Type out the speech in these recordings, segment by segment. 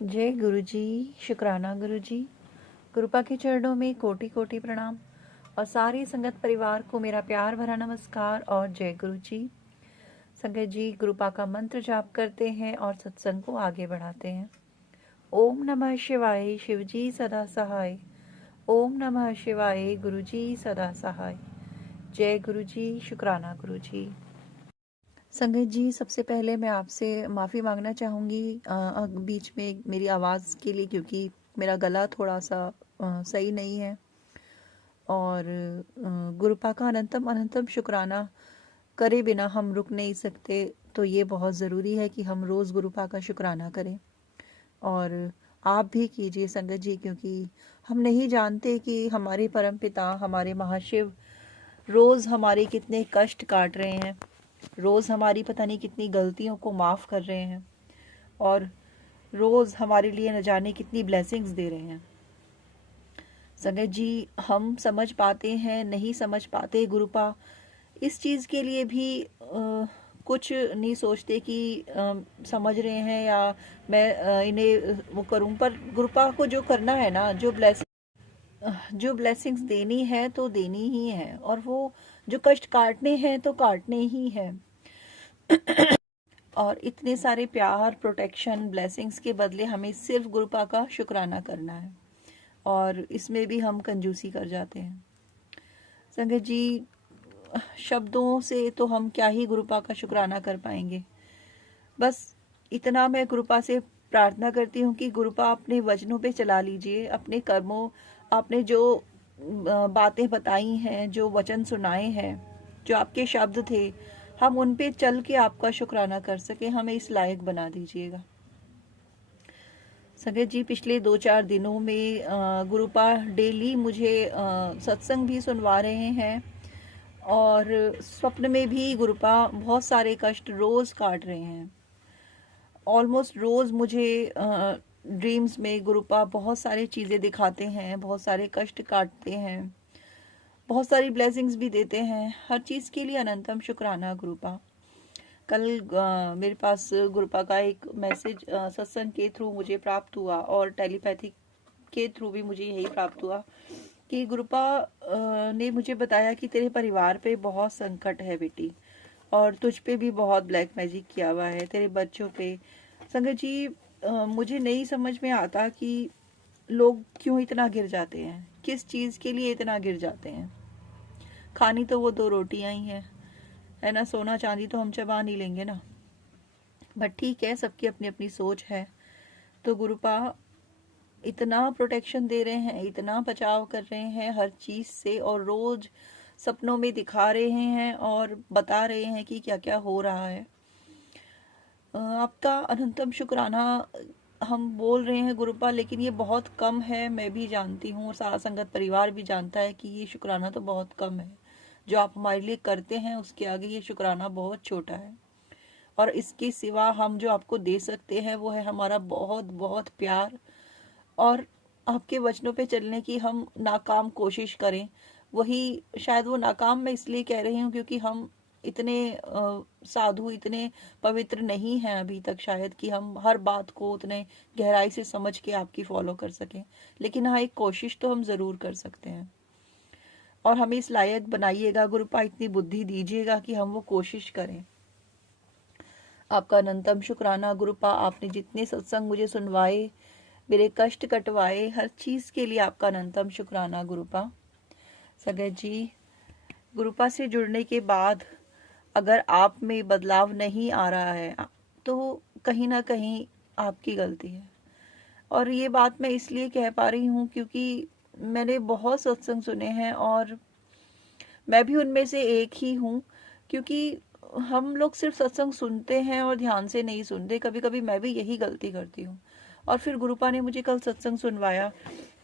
जय गुरु जी। शुक्राना गुरु जी। गुरुपा के चरणों में कोटि कोटि प्रणाम और सारी संगत परिवार को मेरा प्यार भरा नमस्कार और जय गुरु जी। संगत जी, गुरुपा का मंत्र जाप करते हैं और सत्संग को आगे बढ़ाते हैं। ओम नमः शिवाय, शिव जी सदा सहाय। ओम नमः शिवाय, गुरु जी सदा सहाय। जय गुरु जी। शुक्राना गुरु जी। संगत जी, सबसे पहले मैं आपसे माफ़ी मांगना चाहूँगी बीच में मेरी आवाज़ के लिए, क्योंकि मेरा गला थोड़ा सा सही नहीं है। और गुरुपा का अनंतम अनंतम शुक्राना करे बिना हम रुक नहीं सकते। तो ये बहुत ज़रूरी है कि हम रोज़ गुरुपा का शुक्राना करें। और आप भी कीजिए संगत जी, क्योंकि हम नहीं जानते कि हमारे परमपिता, हमारे महाशिव रोज़ हमारे कितने कष्ट काट रहे हैं, रोज़ हमारी पता नहीं कितनी गलतियों को माफ़ कर रहे हैं और रोज़ हमारे लिए न जाने कितनी ब्लेसिंग्स दे रहे हैं। संगत जी, हम समझ पाते हैं, नहीं समझ पाते, गुरुपा इस चीज़ के लिए भी कुछ नहीं सोचते कि समझ रहे हैं या मैं इन्हें वो करूं। पर गुरुपा को जो करना है ना, जो ब्लेसिंग्स देनी है तो देनी ही है, और वो जो कष्ट काटने हैं तो काटने ही हैं। और इतने सारे प्यार, प्रोटेक्शन, ब्लेसिंग्स के बदले हमें सिर्फ गुरुपा का शुक्राना करना है, और इसमें भी हम कंजूसी कर जाते हैं। संगत जी, शब्दों से तो हम क्या ही गुरुपा का शुक्राना कर पाएंगे। बस इतना मैं गुरुपा से प्रार्थना करती हूँ कि गुरुपा अपने वचनों पे चला लीजिए, अपने कर्मों, आपने जो बातें बताई हैं, जो वचन सुनाए हैं, जो आपके शब्द थे, हम उन पे चल के आपका शुक्राना कर सके, हमें इस लायक बना दीजिएगा। संगत जी, पिछले 2-4 दिनों में गुरुपा डेली मुझे सत्संग भी सुनवा रहे हैं, और स्वप्न में भी गुरुपा बहुत सारे कष्ट रोज़ काट रहे हैं। ऑलमोस्ट रोज़ मुझे ड्रीम्स में गुरुपा बहुत सारी चीज़ें दिखाते हैं, बहुत सारे कष्ट काटते हैं, बहुत सारी ब्लेसिंग्स भी देते हैं। हर चीज़ के लिए अनंतम शुक्राना गुरुपा। कल मेरे पास गुरुपा का एक मैसेज सत्संग के थ्रू मुझे प्राप्त हुआ, और टेलीपैथी के थ्रू भी मुझे यही प्राप्त हुआ कि गुरुपा ने मुझे बताया कि तेरे परिवार पे बहुत संकट है बेटी, और तुझ पे भी बहुत ब्लैक मैजिक किया हुआ है, तेरे बच्चों पे। संगत जी, मुझे नहीं समझ में आता कि लोग क्यों इतना गिर जाते हैं, किस चीज़ के लिए इतना गिर जाते हैं। खानी तो वो 2 रोटियां ही हैं, है ना। सोना चांदी तो हम चबा नहीं लेंगे ना। बट ठीक है, सबकी अपनी अपनी सोच है। तो गुरुपा इतना प्रोटेक्शन दे रहे हैं, इतना बचाव कर रहे हैं हर चीज़ से, और रोज़ सपनों में दिखा रहे हैं और बता रहे हैं कि क्या क्या हो रहा है। आपका अनंतम शुक्राना हम बोल रहे हैं गुरुपा, लेकिन ये बहुत कम है। मैं भी जानती हूँ और सारा संगत परिवार भी जानता है कि ये शुक्राना तो बहुत कम है। जो आप हमारे लिए करते हैं उसके आगे ये शुक्राना बहुत छोटा है। और इसके सिवा हम जो आपको दे सकते हैं वो है हमारा बहुत बहुत प्यार, और आपके वचनों पे चलने की हम नाकाम कोशिश करें। वही, शायद वो नाकाम मैं इसलिए कह रही हूँ क्योंकि हम इतने साधु, इतने पवित्र नहीं हैं अभी तक शायद, कि हम हर बात को उतने गहराई से समझ के आपकी फॉलो कर सकें। लेकिन हाँ, एक कोशिश तो हम ज़रूर कर सकते हैं, और हमें इस लायक बनाइएगा गुरुपा, इतनी बुद्धि दीजिएगा कि हम वो कोशिश करें। आपका अनंतम शुक्राना गुरुपा, आपने जितने सत्संग मुझे सुनवाए, मेरे कष्ट कटवाए, हर चीज़ के लिए आपका अनंतम शुक्राना गुरुपा। संगत जी, गुरुपा से जुड़ने के बाद अगर आप में बदलाव नहीं आ रहा है तो कहीं ना कहीं आपकी गलती है। और ये बात मैं इसलिए कह पा रही हूँ क्योंकि मैंने बहुत सत्संग सुने हैं, और मैं भी उनमें से एक ही हूँ। क्योंकि हम लोग सिर्फ सत्संग सुनते हैं और ध्यान से नहीं सुनते, कभी कभी मैं भी यही गलती करती हूँ। और फिर गुरुपा ने मुझे कल सत्संग सुनवाया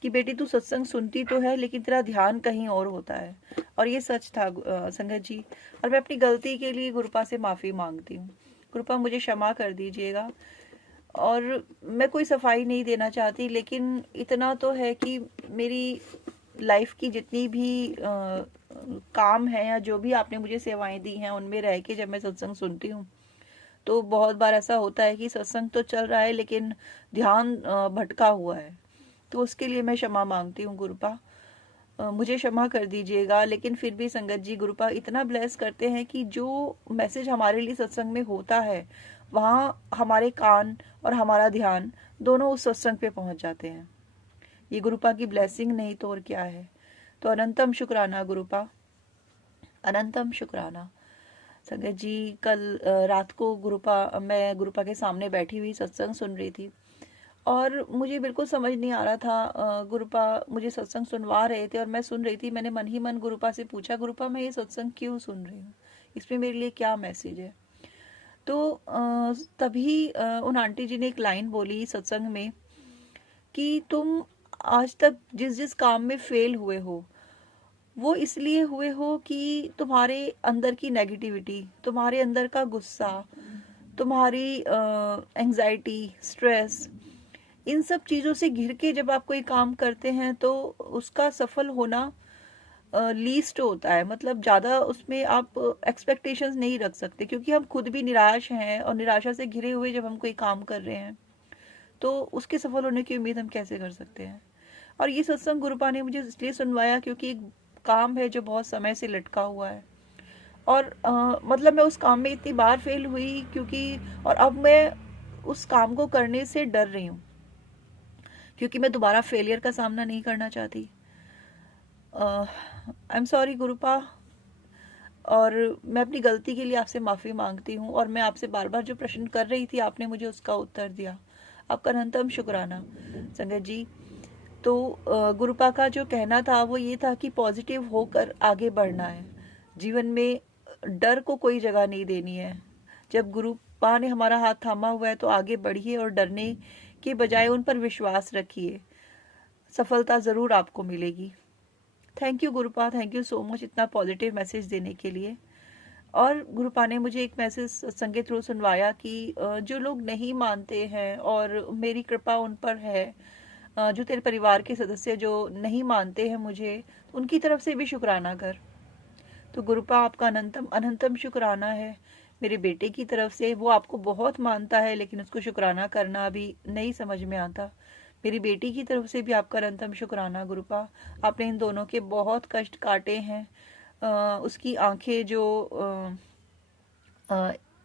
कि बेटी तू सत्संग सुनती तो है लेकिन तेरा ध्यान कहीं और होता है। और ये सच था संगत जी। और मैं अपनी गलती के लिए गुरुपा से माफ़ी मांगती हूँ। गुरुपा मुझे क्षमा कर दीजिएगा। और मैं कोई सफाई नहीं देना चाहती, लेकिन इतना तो है कि मेरी लाइफ की जितनी भी काम है या जो भी आपने मुझे सेवाएं दी हैं, उनमें रह के जब मैं सत्संग सुनती हूँ तो बहुत बार ऐसा होता है कि सत्संग तो चल रहा है लेकिन ध्यान भटका हुआ है, तो उसके लिए मैं क्षमा मांगती हूँ गुरुपा। मुझे क्षमा कर दीजिएगा। लेकिन फिर भी संगत जी गुरुपा इतना ब्लेस करते हैं कि जो मैसेज हमारे लिए सत्संग में होता है वहाँ हमारे कान और हमारा ध्यान दोनों उस सत्संग पे पहुंच जाते हैं। ये गुरुपा की ब्लेसिंग नहीं तो और क्या है। तो अनंतम शुक्राना गुरुपा, अनंतम शुक्राना। संगत जी कल रात को मैं गुरुपा के सामने बैठी हुई सत्संग सुन रही थी और मुझे बिल्कुल समझ नहीं आ रहा था। गुरुपा मुझे सत्संग सुनवा रहे थे और मैं सुन रही थी। मैंने मन ही मन गुरुपा से पूछा, गुरुपा मैं ये सत्संग क्यों सुन रही हूँ, इसमें मेरे लिए क्या मैसेज है। तो तभी उन आंटी जी ने एक लाइन बोली सत्संग में कि तुम आज तक जिस जिस काम में फेल हुए हो वो इसलिए हुए हो कि तुम्हारे अंदर की नेगेटिविटी, तुम्हारे अंदर का गुस्सा, तुम्हारी एंजाइटी, स्ट्रेस, इन सब चीज़ों से घिर के जब आप कोई काम करते हैं तो उसका सफल होना लीस्ट होता है। मतलब ज़्यादा उसमें आप एक्सपेक्टेशंस नहीं रख सकते, क्योंकि हम खुद भी निराश हैं और निराशा से घिरे हुए जब हम कोई काम कर रहे हैं तो उसके सफल होने की उम्मीद हम कैसे कर सकते हैं। और ये सत्संग गुरुपा ने मुझे इसलिए सुनवाया क्योंकि एक काम है जो बहुत समय से लटका हुआ है और मतलब मैं उस काम में इतनी बार फेल हुई क्योंकि, और अब मैं उस काम को करने से डर रही हूँ क्योंकि मैं दोबारा फेलियर का सामना नहीं करना चाहती। आई एम सॉरी गुरुपा, और मैं अपनी गलती के लिए आपसे माफ़ी मांगती हूँ। और मैं आपसे बार बार जो प्रश्न कर रही थी आपने मुझे उसका उत्तर दिया, आपका अनंतम शुक्राना संगत जी। तो गुरुपा का जो कहना था वो ये था कि पॉजिटिव होकर आगे बढ़ना है, जीवन में डर को कोई जगह नहीं देनी है। जब गुरुपा ने हमारा हाथ थामा हुआ है तो आगे बढ़िए और डरने के बजाय उन पर विश्वास रखिए, सफलता ज़रूर आपको मिलेगी। Thank you गुरुपा, thank you so much इतना पॉजिटिव मैसेज देने के लिए। और गुरुपा ने मुझे एक मैसेज सत्संग के थ्रू सुनवाया कि जो लोग नहीं मानते हैं और मेरी कृपा उन पर है, जो तेरे परिवार के सदस्य जो नहीं मानते हैं मुझे, उनकी तरफ से भी शुक्राना कर। तो गुरुपा आपका अनंतम अनंतम शुक्राना है। मेरे बेटे की तरफ से, वो आपको बहुत मानता है लेकिन उसको शुक्राना करना अभी नहीं समझ में आता। मेरी बेटी की तरफ से भी आपका अनंतम शुक्राना गुरुपा। आपने इन दोनों के बहुत कष्ट काटे हैं। उसकी आंखें जो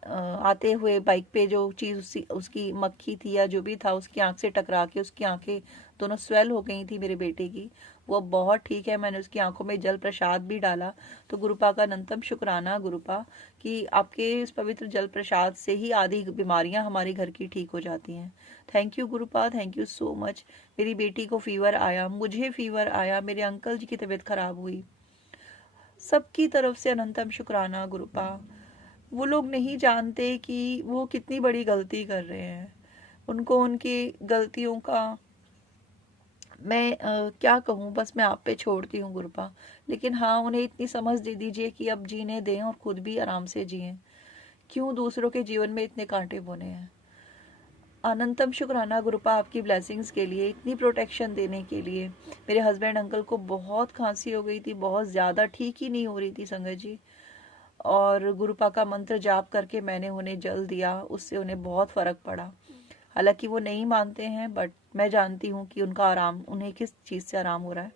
आते हुए बाइक पे जो चीज़ उसकी मक्खी थी या जो भी था उसकी आंख से टकरा के उसकी आंखें दोनों स्वेल हो गई थी मेरे बेटे की, वो अब बहुत ठीक है। मैंने उसकी आंखों में जल प्रसाद भी डाला। तो गुरुपा का अनंतम शुक्राना गुरुपा कि आपके इस पवित्र जल प्रसाद से ही आधी बीमारियां हमारे घर की ठीक हो जाती हैं। Thank you गुरुपा, thank you so much. मेरी बेटी को फीवर आया, मुझे फीवर आया, मेरे अंकल जी की तबीयत खराब हुई, सबकी तरफ से अनंतम शुक्राना गुरुपा। वो लोग नहीं जानते कि वो कितनी बड़ी गलती कर रहे हैं। उनको उनकी गलतियों का मैं क्या कहूँ, बस मैं आप पे छोड़ती हूँ गुरुपा। लेकिन हाँ, उन्हें इतनी समझ दे दीजिए कि अब जीने दें और खुद भी आराम से जिएं। क्यों दूसरों के जीवन में इतने कांटे बोने हैं। अनंतम शुक्राना गुरुपा आपकी ब्लेसिंग्स के लिए, इतनी प्रोटेक्शन देने के लिए। मेरे हस्बैंड अंकल को बहुत खांसी हो गई थी, बहुत ज़्यादा, ठीक ही नहीं हो रही थी संगत जी। और गुरुपा का मंत्र जाप करके मैंने उन्हें जल दिया, उससे उन्हें बहुत फ़र्क पड़ा। हालांकि वो नहीं मानते हैं बट मैं जानती हूँ कि उनका आराम, उन्हें किस चीज़ से आराम हो रहा है।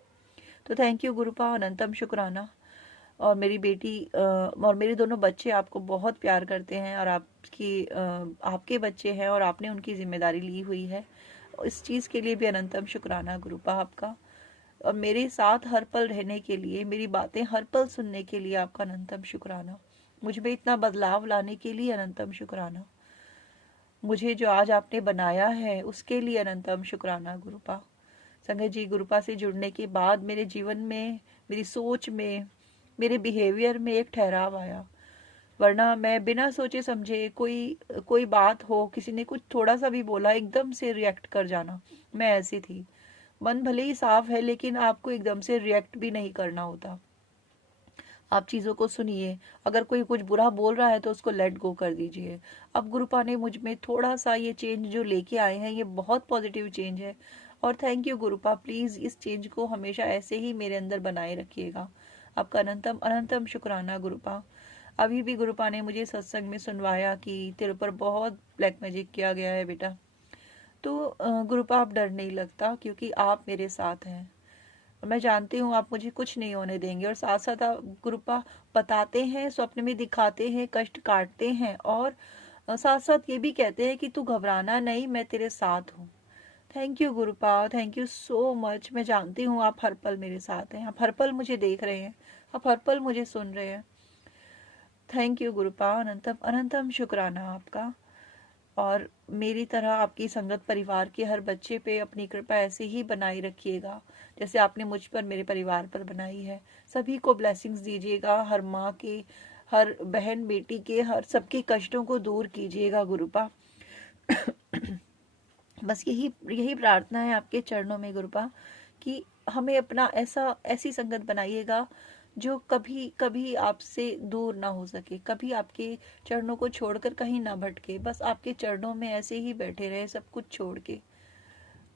तो थैंक यू गुरुपा, अनंतम शुक्राना। और मेरी बेटी और मेरे दोनों बच्चे आपको बहुत प्यार करते हैं और आपके बच्चे हैं और आपने उनकी जिम्मेदारी ली हुई है। इस चीज़ के लिए भी अनंतम शुक्राना गुरुपा आपका। और मेरे साथ हर पल रहने के लिए, मेरी बातें हर पल सुनने के लिए आपका अनंतम शुक्राना। मुझ में इतना बदलाव लाने के लिए अनंतम शुक्राना। मुझे जो आज आपने बनाया है उसके लिए अनंतम शुक्राना गुरुपा। संगत जी गुरुपा से जुड़ने के बाद मेरे जीवन में, मेरी सोच में, मेरे बिहेवियर में एक ठहराव आया। वरना मैं बिना सोचे समझे कोई बात हो, किसी ने कुछ थोड़ा सा भी बोला, एकदम से रिएक्ट कर जाना, मैं ऐसी थी। मन भले ही साफ है लेकिन आपको एकदम से रिएक्ट भी नहीं करना होता। आप चीज़ों को सुनिए, अगर कोई कुछ बुरा बोल रहा है तो उसको लेट गो कर दीजिए। अब गुरुपा ने मुझ में थोड़ा सा ये चेंज जो लेके आए हैं, ये बहुत पॉजिटिव चेंज है। और थैंक यू गुरुपा, प्लीज़ इस चेंज को हमेशा ऐसे ही मेरे अंदर बनाए रखिएगा। आपका अनंतम अनंतम शुक्राना गुरुपा। अभी भी गुरुपा ने मुझे सत्संग में सुनवाया कि तेरे ऊपर बहुत ब्लैक मैजिक किया गया है बेटा। तो गुरुपा आप डर नहीं लगता, क्योंकि आप मेरे साथ हैं। मैं जानती हूँ आप मुझे कुछ नहीं होने देंगे। और साथ साथ आप गुरुपा बताते हैं, स्वप्न में दिखाते हैं, कष्ट काटते हैं, और साथ साथ ये भी कहते हैं कि तू घबराना नहीं, मैं तेरे साथ हूँ। Thank you गुरुपा, thank you so much. मैं जानती हूँ आप हर पल मेरे साथ हैं, आप हर पल मुझे देख रहे हैं, आप हर पल मुझे सुन रहे हैं। थैंक यू गुरुपा, अनंतम अनंतम शुक्राना आपका। और मेरी तरह आपकी संगत परिवार के हर बच्चे पे अपनी कृपा ऐसे ही बनाई रखिएगा, जैसे आपने मुझ पर, मेरे परिवार पर बनाई है। सभी को ब्लेसिंग्स दीजिएगा, हर माँ के, हर बहन बेटी के, हर सबके कष्टों को दूर कीजिएगा गुरुपा। बस यही यही प्रार्थना है आपके चरणों में गुरुपा, कि हमें अपना ऐसी संगत बनाइएगा जो कभी कभी आपसे दूर ना हो सके, कभी आपके चरणों को छोड़कर कहीं ना भटके, बस आपके चरणों में ऐसे ही बैठे रहे सब कुछ छोड़ के।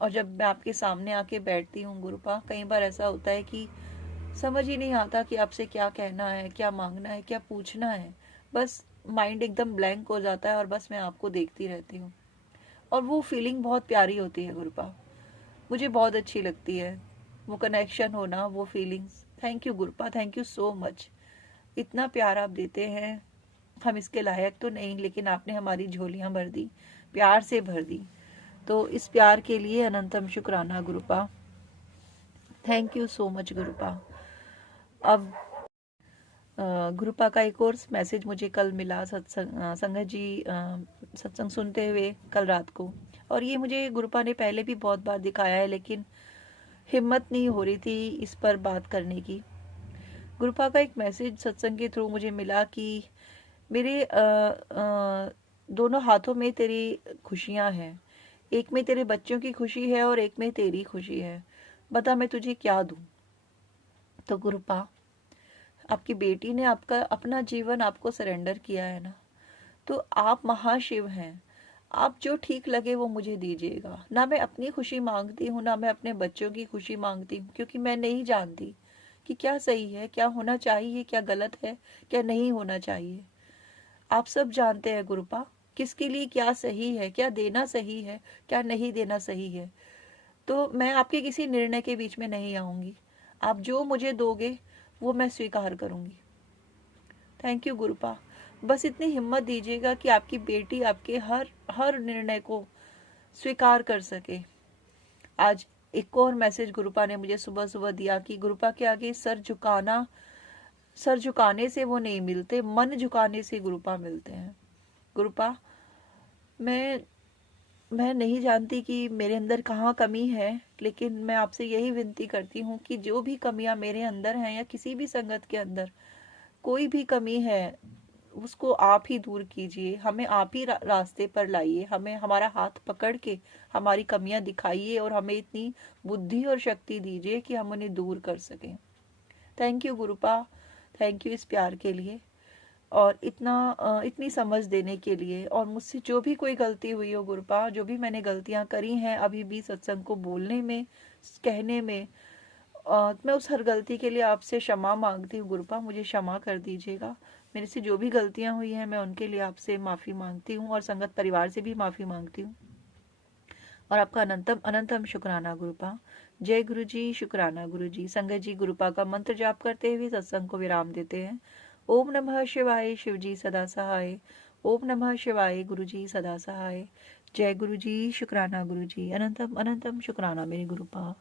और जब मैं आपके सामने आके बैठती हूँ गुरुपा, कई बार ऐसा होता है कि समझ ही नहीं आता कि आपसे क्या कहना है, क्या मांगना है, क्या पूछना है। बस माइंड एकदम ब्लैंक हो जाता है और बस मैं आपको देखती रहती हूँ। और वो फीलिंग बहुत प्यारी होती है गुरुपा, मुझे बहुत अच्छी लगती है वो कनेक्शन होना, वो feelings. Thank you गुरुपा, thank you so much. इतना प्यार आप देते हैं, हम इसके लायक तो नहीं, लेकिन आपने हमारी झोलियां भर दी, प्यार से भर दी। तो इस प्यार के लिए अनंतम शुक्राना गुरुपा। Thank you so much गुरुपा। अब गुरुपा का एक और मैसेज मुझे कल मिला संगत जी सत्संग सुनते हुए कल रात को। और ये मुझे गुरुपा ने पहले भी बहुत बार दिखाया है, लेकिन हिम्मत नहीं हो रही थी इस पर बात करने की। गुरुपा का एक मैसेज सत्संग के थ्रू मुझे मिला कि मेरे दोनों हाथों में तेरी खुशियां हैं, एक में तेरे बच्चों की खुशी है और एक में तेरी खुशी है, बता मैं तुझे क्या दूं। तो गुरुपा, आपकी बेटी ने आपका अपना जीवन आपको सरेंडर किया है ना, तो आप महाशिव हैं। आप जो ठीक लगे वो मुझे दीजिएगा। ना मैं अपनी खुशी मांगती हूँ, ना मैं अपने बच्चों की खुशी मांगती हूँ, क्योंकि मैं नहीं जानती कि क्या सही है, क्या होना चाहिए, क्या गलत है, क्या नहीं होना चाहिए। आप सब जानते हैं गुरुपा, किसके लिए क्या सही है, क्या देना सही है, क्या नहीं देना सही है। तो मैं आपके किसी निर्णय के बीच में नहीं आऊंगी। आप जो मुझे दोगे वो मैं स्वीकार करूंगी। Thank you गुरुपा। बस इतनी हिम्मत दीजिएगा कि आपकी बेटी आपके हर हर निर्णय को स्वीकार कर सके। आज एक और मैसेज गुरुपा ने मुझे सुबह सुबह दिया कि गुरुपा के आगे सर झुकाने से वो नहीं मिलते, मन झुकाने से गुरुपा मिलते हैं। गुरुपा, मैं मैं नहीं जानती कि मेरे अंदर कहाँ कमी है, लेकिन मैं आपसे यही विनती करती हूँ कि जो भी कमियां मेरे अंदर हैं या किसी भी संगत के अंदर कोई भी कमी है, उसको आप ही दूर कीजिए। हमें आप ही रास्ते पर लाइए, हमें हमारा हाथ पकड़ के हमारी कमियां दिखाइए और हमें इतनी बुद्धि और शक्ति दीजिए कि हम उन्हें दूर कर सकें। थैंक यू गुरुपा, थैंक यू इस प्यार के लिए और इतनी समझ देने के लिए। और मुझसे जो भी कोई गलती हुई हो गुरुपा, जो भी मैंने गलतियां करी हैं अभी भी सत्संग को बोलने में, कहने में, मैं उस हर गलती के लिए आपसे क्षमा मांगती हूँ गुरुपा, मुझे क्षमा कर दीजिएगा। मेरे से जो भी गलतियां हुई हैं मैं उनके लिए आपसे माफ़ी मांगती हूँ और संगत परिवार से भी माफ़ी मांगती हूँ। और आपका अनंतम अनंतम शुक्राना गुरुपा। जय गुरु जी, शुक्राना गुरु जी। संगत जी गुरुपा का मंत्र जाप करते हुए सत्संग को विराम देते हैं। ओम नमः शिवाय, शिव जी सदा सहाय। ओम नमः शिवाय, गुरु जी सदा सहाय। जय गुरु जी, शुक्राना गुरु जी। अनंतम अनंतम शुक्राना मेरे गुरुपा।